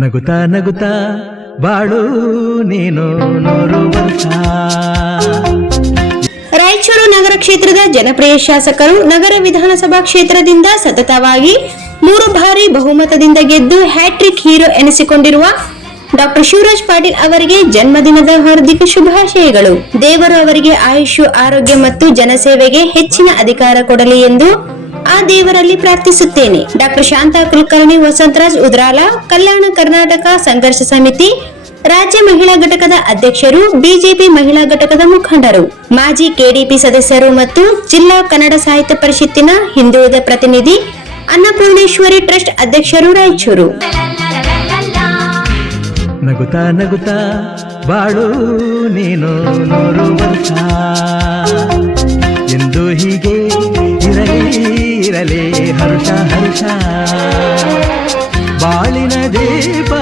ನಗುತ್ತಾ ನಗುತ್ತಾ ಬಾಳು ನೀನು 100 ವರ್ಷ. ರಾಯಚೂರು ನಗರ ಕ್ಷೇತ್ರದ ಜನಪ್ರಿಯ ಶಾಸಕರು ನಗರ ವಿಧಾನಸಭಾ ಕ್ಷೇತ್ರದಿಂದ ಸತತವಾಗಿ 3 ಬಾರಿ ಬಹುಮತದಿಂದ ಗೆದ್ದು ಹ್ಯಾಟ್ರಿಕ್ ಹೀರೋ ಎನಿಸಿಕೊಂಡಿರುವ ಡಾಕ್ಟರ್ ಶಿವರಾಜ್ ಪಾಟೀಲ್ ಅವರಿಗೆ ಜನ್ಮದಿನದ ಹಾರ್ದಿಕ ಶುಭಾಶಯಗಳು. ದೇವರು ಅವರಿಗೆ ಆಯುಷ್ಯ, ಆರೋಗ್ಯ ಮತ್ತು ಜನಸೇವೆಗೆ ಹೆಚ್ಚಿನ ಅಧಿಕಾರ ಕೊಡಲಿ ಎಂದು ಆ ದೇವರಲ್ಲಿ ಪ್ರಾರ್ಥಿಸುತ್ತೇನೆ. ಡಾಕ್ಟರ್ ಶಾಂತಾ ಕುಲಕರ್ಣಿ, ವಸಂತರಾಜ್ ಉದ್ರಾಲ, ಕಲ್ಯಾಣ ಕರ್ನಾಟಕ ಸಂಘರ್ಷ ಸಮಿತಿ ರಾಜ್ಯ ಮಹಿಳಾ ಘಟಕದ ಅಧ್ಯಕ್ಷರು, ಬಿಜೆಪಿ ಮಹಿಳಾ ಘಟಕದ ಮುಖಂಡರು, ಮಾಜಿ ಕೆಡಿಪಿ ಸದಸ್ಯರು ಮತ್ತು ಜಿಲ್ಲಾ ಕನ್ನಡ ಸಾಹಿತ್ಯ ಪರಿಷತ್ತಿನ ಹಿಂದುಳಿದ ಪ್ರತಿನಿಧಿ, ಅನ್ನಪೂರ್ಣೇಶ್ವರಿ ಟ್ರಸ್ಟ್ ಅಧ್ಯಕ್ಷರು, ರಾಯಚೂರು. ನಗುತ್ತಾ ನಗುತ್ತಾ ಬಾಳು ನೀನು 100 ವರ್ಷ ಎಂದು ಹೀಗೆ ಇರಲಿ ಹರ್ಷ ಹರ್ಷ ಬಾಳಿನ ದೀಪ.